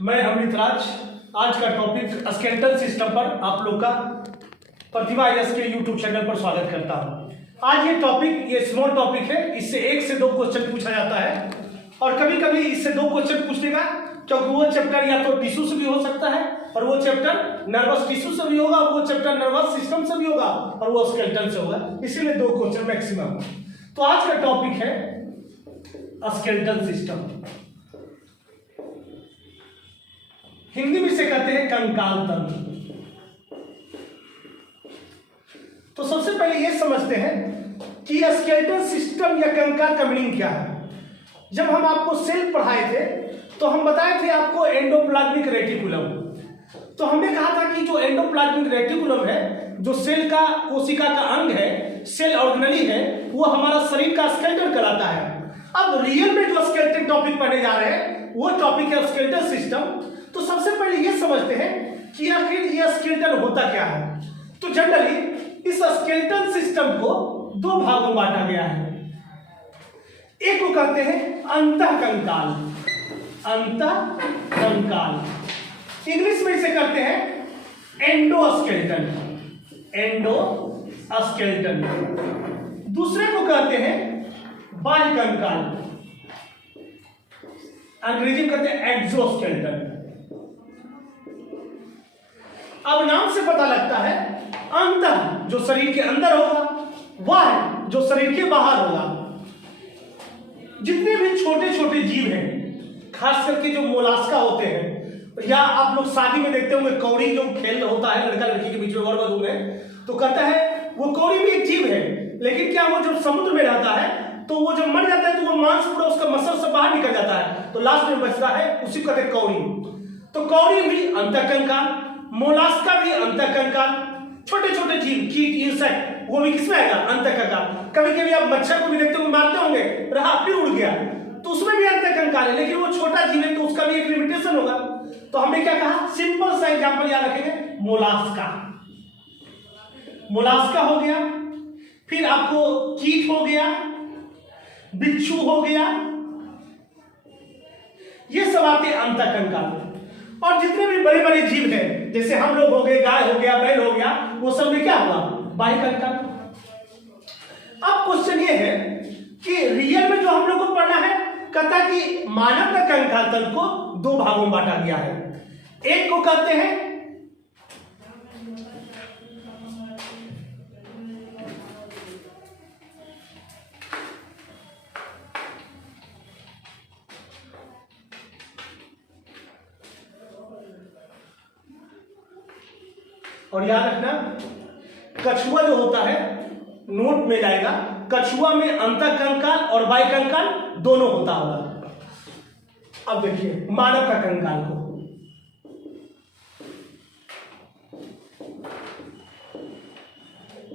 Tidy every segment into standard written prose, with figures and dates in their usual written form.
मैं अमृत राज। आज का टॉपिक स्केलेटल सिस्टम पर आप लोग का प्रतिभा यस के यूट्यूब चैनल पर स्वागत करता हूं। आज ये टॉपिक ये स्मॉल टॉपिक है, इससे 1 से 2 क्वेश्चन पूछा जाता है और कभी कभी इससे 2 क्वेश्चन पूछने का, क्योंकि वो चैप्टर या तो टिश्यू से भी हो सकता है और वो चैप्टर नर्वस टिश्यू से भी होगा, वो चैप्टर नर्वस सिस्टम से भी होगा और वो स्केलेटल से होगा, इसीलिए 2 क्वेश्चन मैक्सिमम। तो आज का टॉपिक है स्केलेटल सिस्टम। हिंदी में से कहते हैं कंकाल तंत्र। तो सबसे पहले ये समझते हैं कि स्केलेटल सिस्टम या कंकाल का मीनिंग क्या है। जब हम आपको सेल पढ़ाए थे तो हम बताए थे आपको एंडोप्लाज्मिक रेटिकुलम। तो हमने कहा था कि जो एंडोप्लाज्मिक रेटिकुलम है, जो सेल का कोशिका का अंग है, सेल ऑर्गेनेली है, वो हमारा शरीर का स्केलेटन कहलाता है। अब रियल में जो स्केलेटन टॉपिक पढ़ने जा रहे हैं वो टॉपिक है स्केलेटल सिस्टम। तो सबसे पहले ये समझते हैं कि आखिर ये स्केलेटन होता क्या है। तो जनरली इस स्केलेटल सिस्टम को 2 भागों में बांटा गया है। एक को कहते हैं अंतःकंकाल, अंतःकंकाल इंग्लिश में इसे कहते हैं एंडोस्केलेटन, एंडोस्केलेटन। दूसरे को कहते हैं बाह्यकंकाल, अंग्रेजी में कहते हैं एक्सोस्केलेटन। अब नाम से पता लगता है अंत जो शरीर के अंदर होगा, वह जो शरीर के बाहर होगा। जितने भी छोटे छोटे जीव हैं, खास करके जो मोलास्का होते हैं, या आप लोग शादी में देखते होंगे कौड़ी जो खेल होता है लड़का लड़की के बीच में और वधू में, तो कहता है वो कौड़ी भी एक जीव है, लेकिन क्या वो जब समुद्र में रहता है तो वो जब मर जाता है तो वो मांस पूरा उसका मसल से बाहर निकल जाता है, तो लास्ट में बचता है, उसी को कहते हैं कौड़ी। तो कौड़ी भी अंतःकंकाल, मोलास्का भी अंतःकंकाल। छोटे छोटे जीव, कीट, इंसेक्ट, वो भी किसमें आएगा? अंतःकंकाल। कभी कभी आप मच्छर को भी देखते होंगे, मारते होंगे, रहा फिर उड़ गया, तो उसमें भी अंतःकंकाल है, लेकिन वो छोटा जीव है तो उसका भी एक लिमिटेशन होगा। तो हमने क्या कहा? सिंपल सा एग्जांपल याद रखेंगे, मोलास्का। मोलास्का हो गया, फिर आपको कीट हो गया, बिच्छू हो गया, ये सब आते हैं अंतःकंकाल। और जितने भी बड़े बड़े जीव हैं, जैसे हम लोग हो गए, गाय हो गया, बैल हो गया, वो सब में क्या हुआ? बाह्यकंकाल। अब क्वेश्चन ये है कि रियल में जो हम लोग को पढ़ना है, कहता कि मानव का कंकाल तंत्र को 2 भागों में बांटा गया है। एक को कहते हैं और याद रखना, कछुआ जो होता है नोट में जाएगा, कछुआ में अंतःकंकाल और बाह्यकंकाल दोनों होता होगा। अब देखिए मानव का कंकाल को,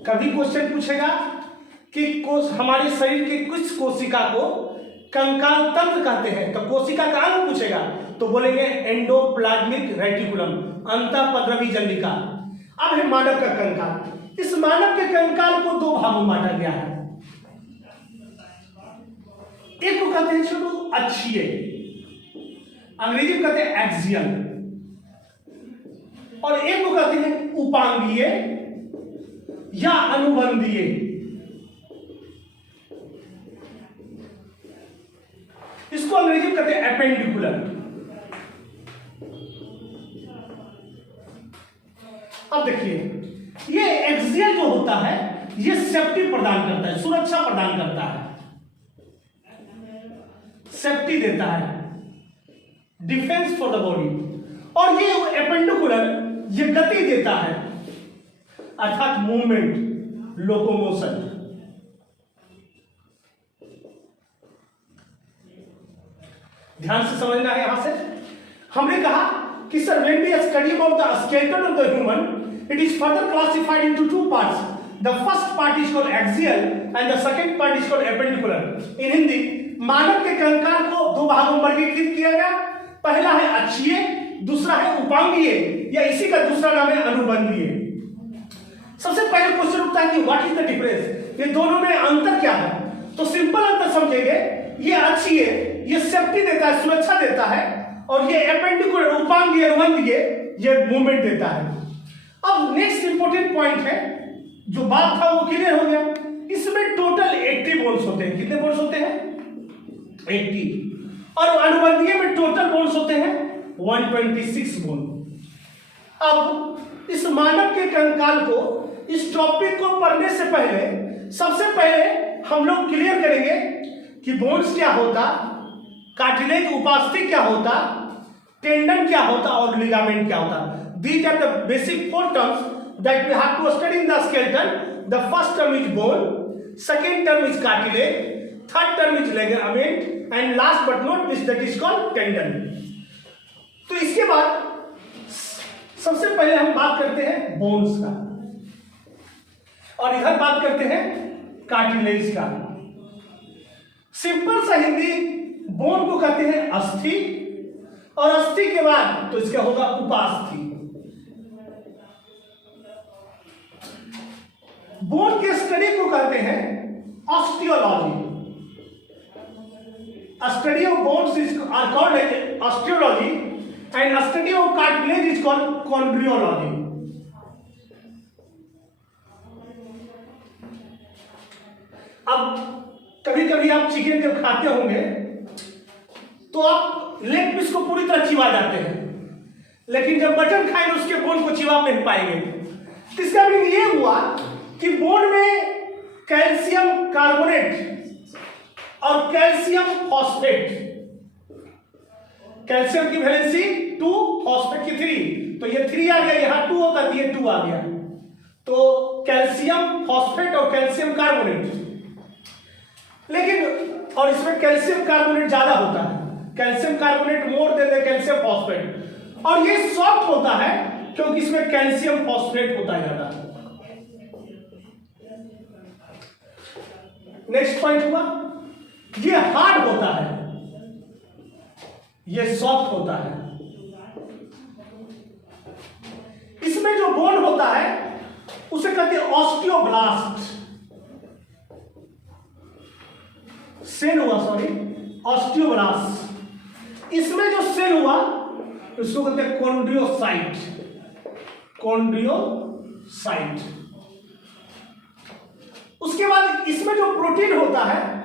कभी क्वेश्चन पूछेगा कि हमारे शरीर के किस कोशिका को कंकाल तंत्र कहते हैं, तो कोशिका का अंग पूछेगा तो बोलेंगे एंडोप्लाज्मिक रेटिकुलम, अंतःपद्रवी जल्लिका। अब है मानव का कंकाल। इस मानव के कंकाल को 2 भागों में बांटा गया है। एक को कहते हैं छोटू अक्षीय, अंग्रेजी में कहते हैं एक्सियल, और एक को कहते हैं उपांगीय या अनुबंधीय। इसको अंग्रेजी में कहते हैं एपेंडिकुलर। अब देखिए, ये एक्सियल जो होता है ये सेफ्टी प्रदान करता है, सुरक्षा प्रदान करता है, सेफ्टी देता है, डिफेंस फॉर द बॉडी। और ये एपेंडिकुलर ये गति देता है, अर्थात मूवमेंट, लोकोमोशन। ध्यान से समझना है। यहां से हमने कहा कि sir when we study about the skeleton of the human, it is further classified into 2 parts. The first part is called axial and the second part is called appendicular. In Hindi मानव के कंकाल को 2 भागों में वर्गीकृत किया गया। पहला है अक्षीय, दूसरा है उपांगीय, या इसी का दूसरा नाम है अनुबंधीय। सबसे पहले क्वेश्चन उठता है कि व्हाट इज द डिफरेंस, ये दोनों में अंतर क्या है। तो सिंपल अंतर समझेंगे, ये अक्षीय ये सेफ्टी देता है, सुरक्षा देता है, और ये एपेंडिकुलर उपांगीय अनुबंधीय ये मूवमेंट देता है। अब नेक्स्ट इंपॉर्टेंट पॉइंट है, जो बात था वो क्लियर हो गया। इसमें टोटल 80 बोन्स होते हैं। कितने बोन्स होते हैं? 80। और अनुबंधीय में टोटल बोन्स होते हैं 126 बोन। अब इस मानव के कंकाल को, इस टॉपिक को पढ़ने से पहले सबसे पहले हम लोग क्लियर करेंगे कि बोन्स क्या होता, कार्टिलेज उपास्थि क्या होता, टेंडन क्या होता और लिगामेंट क्या होता। These are the basic 4 terms that we have to study in the skeleton. The first term is bone, second term is cartilage, third term is ligament, and last but not least that is called tendon. तो इसके बाद सबसे पहले हम बात करते हैं bones का, और इधर बात करते हैं कार्टिलेज का। सिंपल सा हिंदी, बोन को कहते हैं अस्थि, और अस्थि के बाद तो इसका होगा उपास्थि। बोन के स्टडी को कहते हैं osteology. Study of bones is are called as osteology, and study of cartilage is called chondrology. अब कभी कभी आप चिकन जब खाते होंगे तो आप लेग पीस को पूरी तरह चिबा जाते हैं, लेकिन जब मटन खाएंगे उसके बोन को चिबा नहीं पाएंगे। इसका मीनिंग ये हुआ कि बोन में कैल्शियम कार्बोनेट और कैल्शियम फॉस्फेट, कैल्शियम की वैलेंसी 2, फॉस्फेट की 3, तो ये 3 आ गया, यहां 2 होता है, ये 2 आ गया, तो कैल्शियम फॉस्फेट और कैल्शियम कार्बोनेट। लेकिन और इसमें कैल्शियम कार्बोनेट ज्यादा होता है, calcium carbonate more than the calcium phosphate, और ये सॉफ्ट होता है क्योंकि इसमें कैल्शियम फॉस्फेट होता है ज्यादा। नेक्स्ट पॉइंट हुआ, ये हार्ड होता है, ये सॉफ्ट होता है। इसमें जो बोन होता है उसे कहते हैं ऑस्टियोब्लास्ट। सेल हुआ, सॉरी, ऑस्टियोब्लास्ट। इसमें जो सेल हुआ उसको कहते हैं कॉन्ड्रियोसाइट, कॉन्ड्रियोसाइट। उसके बाद इसमें जो प्रोटीन होता है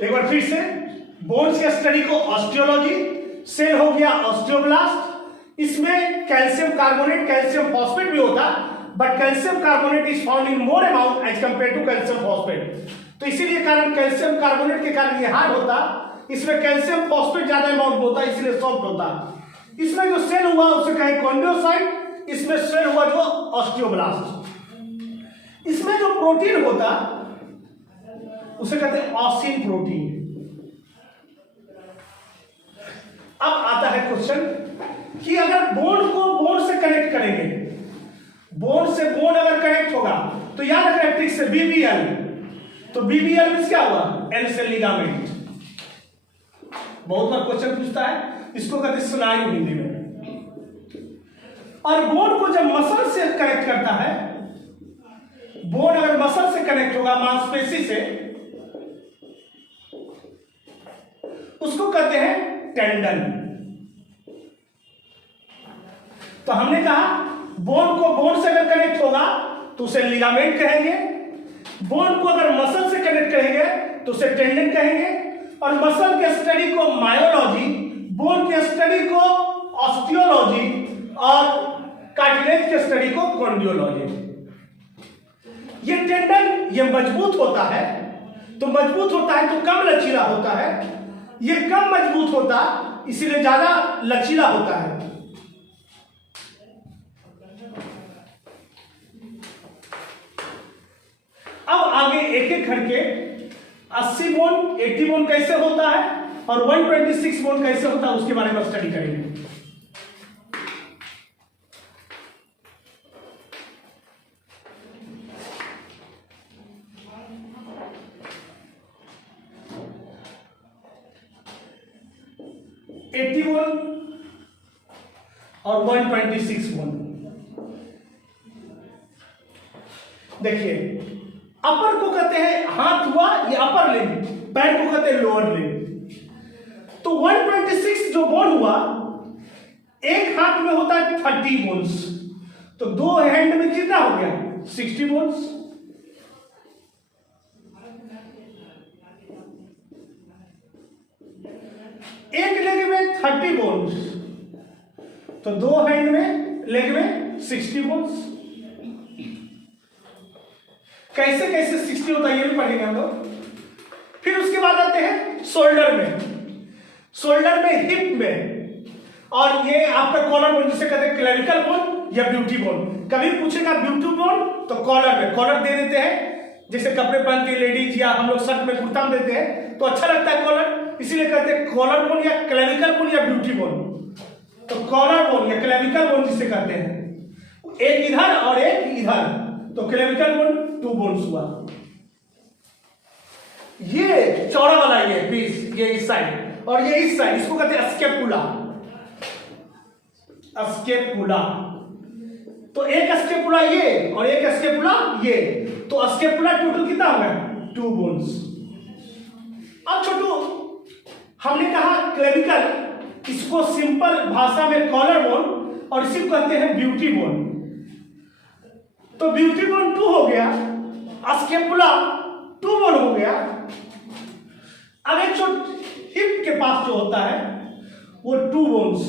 एक बार फिर से, बोन्स के स्टडी को ऑस्टियोलॉजी, सेल हो गया ऑस्टियोब्लास्ट। इसमें कैल्शियम कार्बोनेट, कैल्शियम फॉस्फेट भी होता, but calcium carbonate is found in more amount as compare to calcium phosphate, तो इसीलिए कारण कैल्शियम कार्बोनेट के कारण ये हार्ड होता। इसमें कैल्शियम फॉस्फेट ज्यादा अमाउंट होता, इसलिए सॉफ्ट होता। इसमें जो सेल हुआ उसे कहें कॉन्ड्रियोसाइट, इसमें सेल हुआ जो ऑस्टियोब्लास्ट। इसमें जो प्रोटीन होता उसे कहते हैं ऑसिन प्रोटीन। अब आता है क्वेश्चन कि अगर बोन को बोन से कनेक्ट करेंगे, बोन से बोन अगर कनेक्ट होगा तो याद रखना ट्रिक से बीबीएल, तो बीबीएल मींस क्या हुआ? एल से लिगामेंट। बहुत बार क्वेश्चन पूछता है, इसको कहते हैं स्नायु हिंदी में। और बोन को जब मसल से कनेक्ट करता है, बोन अगर मसल से कनेक्ट होगा, मांसपेशी से, उसको कहते हैं टेंडन। तो हमने कहा बोन को बोन से अगर कनेक्ट होगा तो उसे लिगामेंट कहेंगे, बोन को अगर मसल से कनेक्ट करेंगे तो उसे टेंडन कहेंगे, और मसल के स्टडी को मायोलॉजी, बोन के स्टडी को ऑस्टियोलॉजी, और कार्टिलेज के स्टडी को कॉन्ड्रियोलॉजी। ये टेंडन ये मजबूत होता है, तो मजबूत होता है तो कम लचीला होता है, ये कम मजबूत होता इसीलिए ज्यादा लचीला होता है। अब आगे एक एक करके 80 बोन, 80 बोन कैसे होता है और 126 बोन कैसे होता है उसके बारे में स्टडी करेंगे। 80 बोन और 126 बोन। देखिए अपर को कहते हैं हाथ हुआ ये अपर लिम्ब, पैर को कहते हैं लोअर लिम्ब। तो 126 जो बोन हुआ, एक हाथ में होता है 30 बोन्स, तो दो हैंड में कितना हो गया 60 बोन्स। एक लेग में 30 बोन्स, तो दो हैंड में लेग में 60 बोन्स। कैसे कैसे 60 होता है ये भी पढ़ेंगे हम लोग। फिर उसके बाद आते हैं शोल्डर में, शोल्डर में हिप में, और ये आपका कॉलर बोन जिसे कहते हैं क्लेविकल बोन या ब्यूटी बोन। कभी पूछेगा ब्यूटी बोन तो कॉलर में, कॉलर दे देते हैं जैसे कपड़े पहनती है लेडीज या हम लोग शर्ट में कुर्ता में देते हैं तो अच्छा लगता है कॉलर, इसीलिए कहते हैं कॉलर बोन या क्लेविकल बोन या ब्यूटी बोन। तो कॉलर बोन या क्लेविकल बोन जिसे कहते हैं, एक इधर और एक इधर, तो क्लेविकल बोन 2 बोन्स हुआ। ये चौड़ा वाला ये पीस, ये इस साइड और ये इस साइड, इसको कहते हैं स्केपुला। स्केपुला, तो एक स्केपुला ये और एक स्केपुला ये, तो स्केपुला टोटल कितना हो गया 2 बोन्स। अब छोटू हमने कहा क्लेविकल, इसको सिंपल भाषा में कॉलर बोन और इसी को कहते हैं ब्यूटी बोन। तो ब्यूटी बोन 2 हो गया, स्केपुला 2 बोन हो गया। अब एक छोट हिप के पास जो होता है वो 2 बोन्स।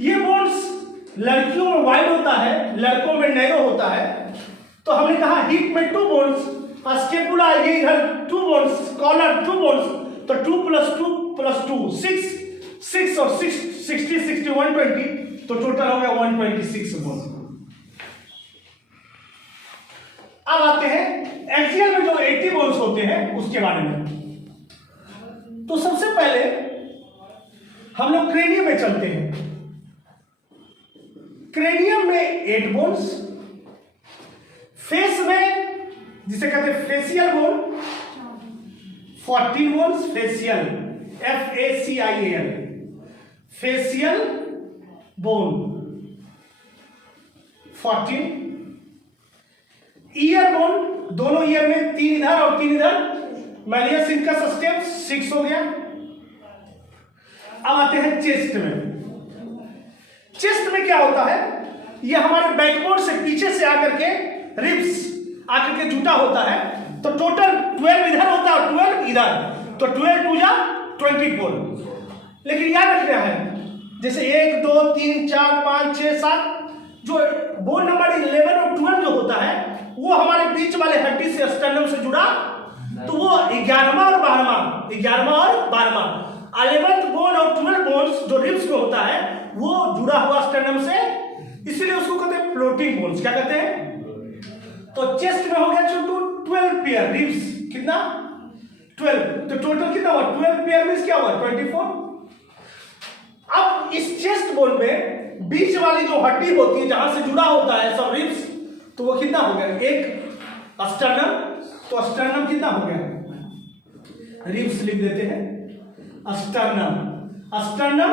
ये बोन्स लड़कियों में वाइड होता है, लड़कों में नैरो होता है। तो हमने कहा हिप में 2 बोन्स, स्केपुला ये इधर 2 बोन्स, कॉलर 2 बोन्स, तो 2 + 2 + 2 6 और 6 60 60 120, तो टोटल हो गया 126 बोन। अब आते हैं एक्सियल में जो 80 बोन्स होते हैं उसके बारे में। तो सबसे पहले हम लोग क्रेनियम में चलते हैं। क्रेनियम में 8 बोन्स, फेस में जिसे कहते हैं facial bone 14 bones, facial FACIAL, facial bone 14। Year bone दोनों ईयर में 3 इधर और 3 इधर, मैलियस इनकस स्टेप 6 हो गया। अब आते हैं चेस्ट में। चेस्ट में क्या होता है, ये हमारे बैकबोन से पीछे से आकर के रिब्स आकर के जुटा होता है, तो टोटल 12 इधर होता है और 12 इधर, तो 12 2 जा 20 बोन। लेकिन याद रखना है जैसे 1 2 3 4 5 6 7, जो बोन नंबर 11 और 12 जो होता है वो हमारे बीच वाले हड्डी से स्टर्नम से जुड़ा, तो वो 11वां और 12वां, 11वां और 12वां, 11th बोन और 12 बोन्स जो रिब्स में होता है वो जुड़ा हुआ स्टर्नम से, इसीलिए उसको कहते हैं फ्लोटिंग बोन्स। क्या कहते हैं? तो चेस्ट में हो गया छोटू 12 पेयर रिब्स, कितना 12, तो टोटल कितना हुआ 12 पेयर मींस क्या हुआ 24। अब इस चेस्ट बोन में बीच वाली जो हड्डी होती है जहां से जुड़ा होता है सब रिब्स, तो वो कितना हो गया एक स्टर्नम, तो स्टर्नम कितना हो गया, रिब्स लिख देते हैं स्टर्नम, स्टर्नम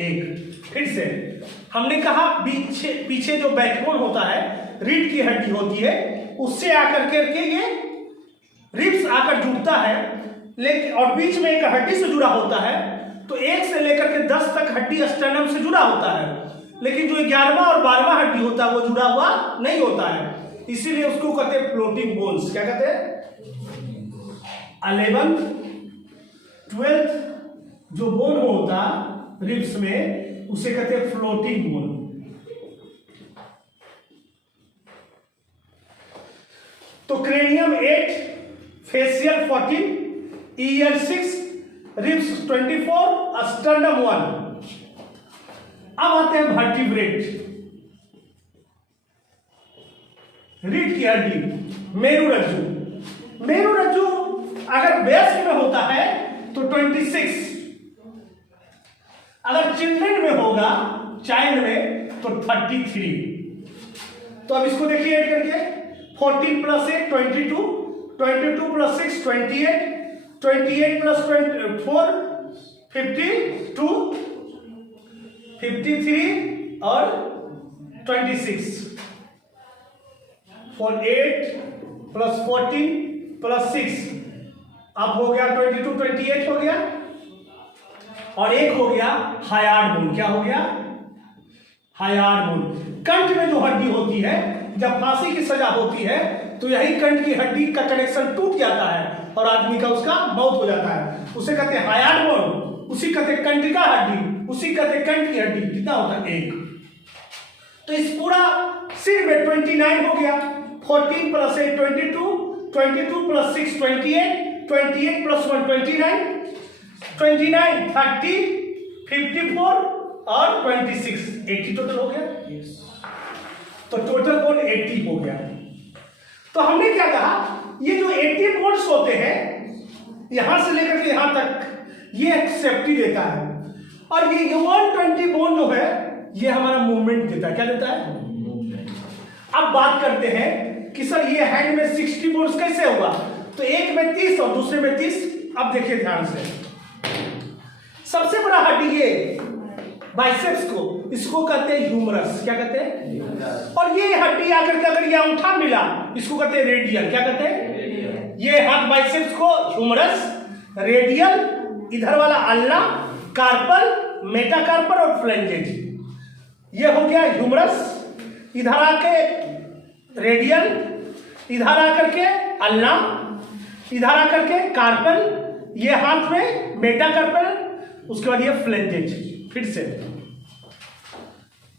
एक। फिर से हमने कहा पीछे जो बैकबोन होता है रीढ़ की हड्डी होती है उससे आकर के ये रिब्स आकर जुड़ता है, लेकिन और बीच में एक हड्डी से जुड़ा होता है, तो 1 से लेकर के 10 तक हड्डी स्टर्नम से जुड़ा होता है, लेकिन जो 11वां और 12वां हड्डी होता है वो जुड़ा हुआ नहीं होता है, इसीलिए उसको कहते हैं फ्लोटिंग बोन्स। क्या कहते हैं? 11th 12th जो बोन होता रिब्स में उसे कहते हैं फ्लोटिंग बोन। तो cranium 8, facial 14, year 6, ribs 24, sternum 1। अब आते हैं वर्टिब्रेट, रीढ़ की हड्डी, मेरुरज्जु। मेरुरज्जु अगर वयस्क में होता है तो 26, अगर चिल्ड्रन में होगा चाइल्ड में तो 33। तो अब इसको देखिए ऐड करके 14 + 8 22, 22 + 6 28, 28 + 4 52, 53 और 26, 8 प्लस 14 प्लस 6, अब हो गया 22, 28 हो गया, और एक हो गया हायार्ड बोन। क्या हो गया? हायार्ड बोन। कंठ में जो हड्डी होती है, जब फांसी की सजा होती है तो यही कंठ की हड्डी का कनेक्शन टूट जाता है और आदमी का उसका मौत हो जाता है, उसे कहते हैं हायार्ड बोन, उसी कहते हैं कंठ का हड्डी, उसी कहते हैं कंठ की हड्डी। कितना होता है? 1। तो इस पूरा सिर में 29 हो गया, 14 प्लस 8 22, 22 प्लस 6 28, 28 प्लस 1 29, 29 30 54 और 26 80 टोटल हो गया। तो टोटल बोन 80 हो गया। तो हमने क्या कहा, ये जो 80 बोन्स होते हैं यहां से लेकर के यहां तक, ये एक सेफ्टी देता है, और ये 120 बोन जो है ये हमारा मूवमेंट देता है। क्या देता है? अब बात करते हैं कि सर ये हैंड में 60 बोन्स कैसे होगा? तो एक में 30 और दूसरे में 30। अब देखिए ध्यान से, सबसे बड़ा हड्डी ये बाइसेप्स को, इसको कहते हैं ह्यूमरस। क्या कहते हैं? और ये हड्डी आकर के अगर ये अंगूठा मिला, इसको कहते हैं रेडियल। क्या कहते हैं? ये हाथ बाइसेप्स को ह्यूमरस, रेडियल, इधर वाला अल्ना, कार्पल, मेटाकार्पल और फ्लेंजेज। ये हो गया ह्यूमरस, इधर आके रेडियल, इधर आकर के अल्ना, इधर आकर के कार्पल, ये हाथ में मेटाकार्पल, उसके बाद ये फ्लेंजेज। फिर से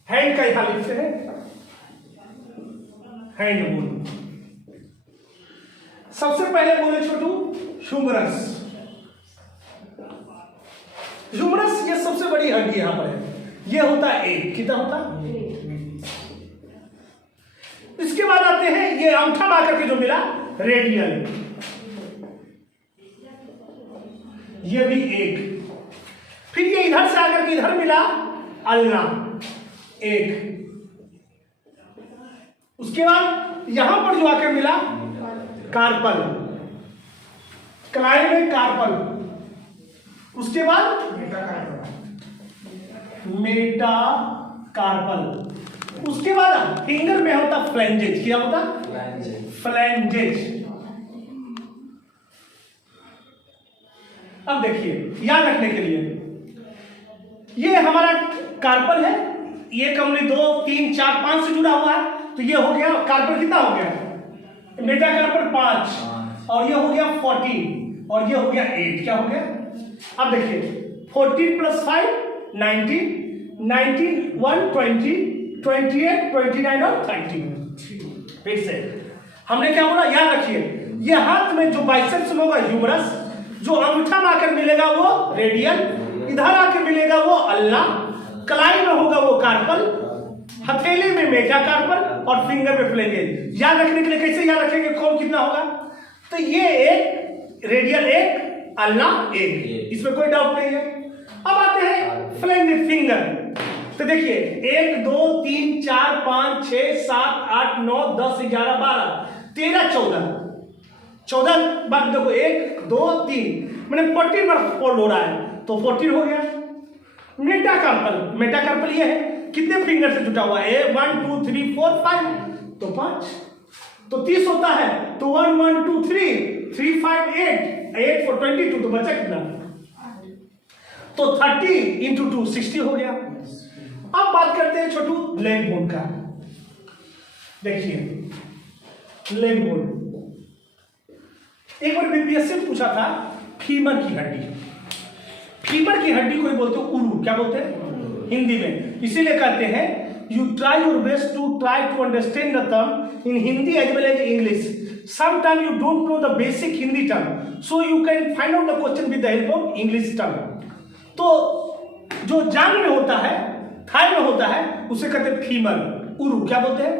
हैंड का यहां लिखते हैं, हैंड बोन। सबसे पहले बोले छोटू ह्यूमरस। ह्यूमरस ये सबसे बड़ी हड्डी यहां पर है, ये होता है 1। कितना होता है? इसके बाद आते हैं ये अंगूठा मार के जो मिला रेडियल, ये भी 1। फिर ये इधर से आकर के इधर मिला अल्ना, 1। उसके बाद यहां पर जो आकर मिला कार्पल, कलाई में कार्पल, उसके बाद मेटा कार्पल, उसके बाद फिंगर में होता फ्लैंजेज। क्या होता? फ्लैंजेज। अब देखिए याद रखने के लिए, ये हमारा कार्पल है, ये कमली 2 3 4 5 से जुड़ा हुआ है, तो ये हो गया कार्पल। कितना हो गया? मेटा कार्पल 5, और ये हो गया 14, और ये हो गया 8। क्या हो गया? अब देखिए 14 प्लस 5 19, 19 1 20, 28 29 और 30। फिर से हमने क्या बोला? याद रखिए, ये हाथ में जो बाइसेप्स में होगा ह्यूमरस, जो अंगूठा में आकर मिलेगा वो रेडियल, इधर आकर मिलेगा वो अल्ना, कलाई में होगा वो कार्पल, हथेली में मेटाकार्पल और फिंगर में फ्लैंजेज। याद रखने के लिए कैसे याद रखेंगे कौन कितना होगा? तो ये 1 रेडियल, 1 अल्ना, 1, इसमें कोई डाउट नहीं है। अब आते हैं फ्लैंजेज फिंगर। तो देखिए 1 2 3 4 5 6 7 8 9 10 11 12 13 14 बार देखो 1 2 3 मैंने 14 बार फोल्ड हो रहा है, तो 14 हो गया। मेटाकार्पल ये है, कितने फिंगर से जुटा हुआ है? 1 2 3 4 5, तो 5, तो 30 होता है, तो 1 1 2 3 3 5 8 8 4 22, तो बचा कितना? तो 30 इंटू 2 60 हो गया। अब बात करते हैं छोटू लेग बोन का। देखिए लेग बोन, एक बार बीपीएससी में पूछा था फीमर की हड्डी। फीमर की हड्डी को बोलते हैं उरु। क्या बोलते हैं हिंदी में? इसीलिए कहते हैं you try your best to understand the term in Hindi as well as English. Sometime you don't know the basic Hindi term, so you can find out the question with the help of English term. तो जो जांग में होता है, Thai में होता है, उसे कहते हैं फीमर, उरु। क्या बोलते हैं?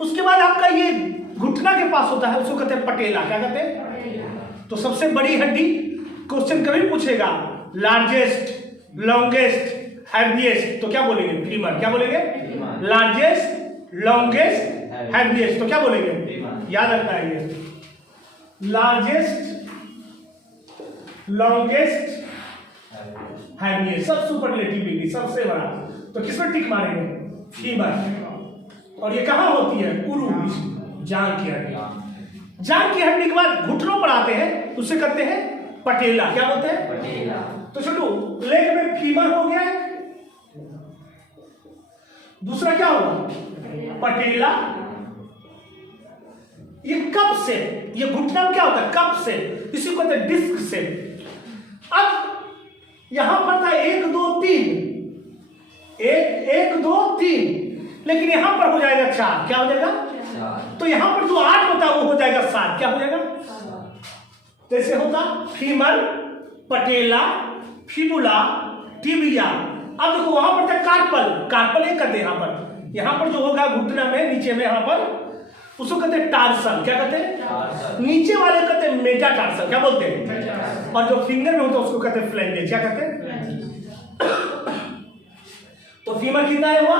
उसके बाद आपका ये घुटना के पास होता है, उसको कहते हैं पटेला। क्या कहते हैं? तो सबसे बड़ी हड्डी, क्वेश्चन कभी पूछेगा लार्जेस्ट, लॉन्गेस्ट, हैवीएस्ट, तो क्या बोलेंगे? फीमर। क्या बोलेंगे? लार्जेस्ट, लॉन्गेस्ट, हैवीएस्ट, तो क्या बोलेंगे? याद रखना है ये लार्जेस्ट, लॉन्गेस्ट, हैवीएस्ट, सब सुपरलेटिव डिग्री, सबसे बड़ा। तो किसमें टिक मारेंगे? फीमर। और ये कहाँ होती है? उरु, जांघ की हड्डी। जांघ की हड्डी के बाद घुटनों पर आते हैं, उसे करते हैं पटेला। क्या बोलते हैं? पटेला। तो छोटू, लेग में फीमर हो गया, दूसरा क्या होगा? पटेला। ये कप से, ये घुटना में क्या होता है? कप से, इसी को कहते हैं डिस्क से। अब यहां पर था 1 2 3, 1 2 3, लेकिन यहां पर हो जाएगा 4। क्या हो जाएगा? 4। तो यहां पर जो 8 होता है वो हो जाएगा 7। क्या हो जाएगा? जैसे होता फीमर, पटेला, फिबुला, टिबिया। अब देखो वहां पर था कार्पल, कार्पल एक कहते हैं यहां पर जो होगा घुटना में नीचे में, यहां पर उसको कहते हैं टार्सल। क्या कहते हैं? नीचे वाले कहते हैं मेटाटार्सल। क्या बोलते हैं? और जो फिंगर में होता है उसको कहते हैं फ्लैंजेस। क्या कहते हैं? तो फीमर कितना है हुआ?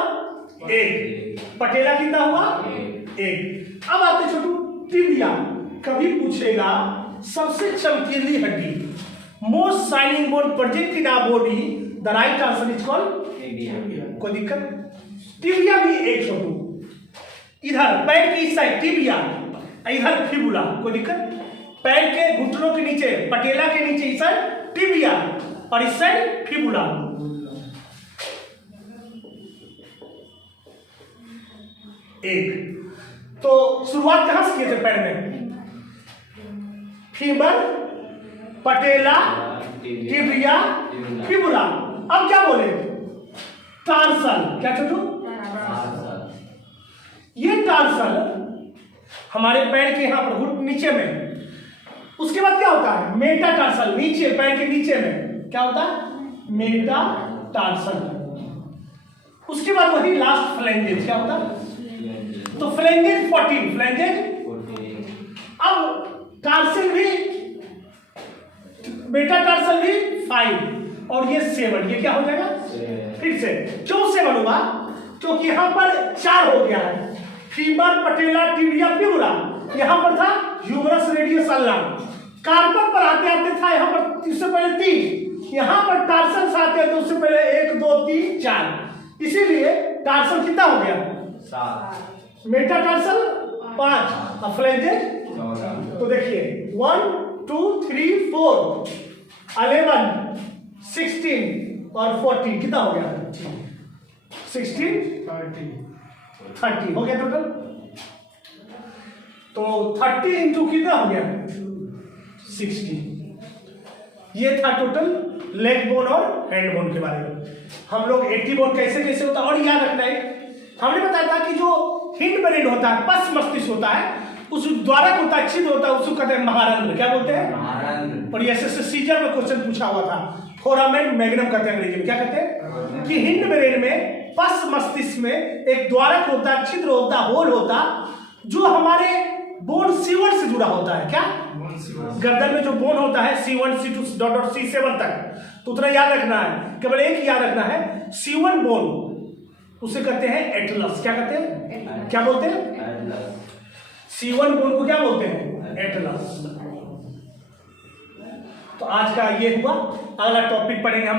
1। पटेला कितना हुआ? 1। अब आते छोटू टिबिया। कभी पूछेगा सबसे चमकीली हड्डी, most shining bone present in our body, the right answer is called tibia. कोई दिक्कत? टिबिया भी 1 छोटू। इधर पैर की इस साइड टिबिया, इधर फिबुला। कोई दिक्कत? पैर के घुटनों के नीचे, पटेला के नीचे इस साइड टिबिया और इस साइड फिबुला। 1। तो शुरुआत कहां से किए थे पैर में? फीमर, पटेला, टिबिया, फिबुला। अब क्या बोले? टार्सल। क्या छोटू? ये टार्सल हमारे पैर के यहां पर घुट नीचे में। उसके बाद क्या होता है? मेटाटार्सल, नीचे पैर के नीचे में क्या होता है? मेटाटार्सल। उसके बाद वही लास्ट फ्लैंजेस। क्या होता है? तो फ्लैंजेस 14, फ्लैंजेस। अब टार्सल भी, मेटाटार्सल भी 5 और ये 7। ये क्या हो जाएगा? फिर से क्यों 7 हुआ? क्योंकि यहां पर 4 हो गया है। फीमर, पटेला, टिबिया, फिबुला। यहां पर था ह्यूमरस रेडियस अल्ना। कार्पल पर आते आते था यहां पर इससे पहले 3, यहां पर टार्सल से आते तो उससे पहले 1 2 3 4। इसीलिए टार्सल कितना हो गया? 7। मेटाटार्सल 5 और फ्लैंजेस 14। तो देखिए 1 2 3 4 11 16 और 14 कितना हो गया? 16 30 हो गया टोटल। तो 30 इंटू कितना हो गया? 60। ये था टोटल लेग बोन और हैंड बोन के बारे में। हम लोग 80 बोन कैसे कैसे होता है और याद रखना है, हमने बताया था कि जो हिंड ब्रेन होता है, पश्च मस्तिष्क होता है, उस द्वारक होता है, छिद्र होता है, उसको कहते हैं महारंध्र। क्या बोलते हैं? महारंध्र। और एसएससी सीजर में क्वेश्चन पूछा हुआ था, फोरामेन मैग्नम कहते हैं अंग्रेजी में। क्या कहते हैं? कि हिंड ब्रेन में पश्च मस्तिष्क में एक द्वारक होता है, छिद्र होता, होल होता, जो हमारे बोन C1 से जुड़ा होता है। क्या? गर्दन में जो बोन होता है C1 C2 डॉट C7 तक, तो उतना याद रखना है। केवल एक याद रखना है, C1 बोन उसे कहते हैं एटलस। क्या कहते हैं? क्या बोलते हैं? C1 बोन को क्या बोलते हैं? एटलस। तो आज का ये हुआ। अगला टॉपिक पढ़ेंगे हम।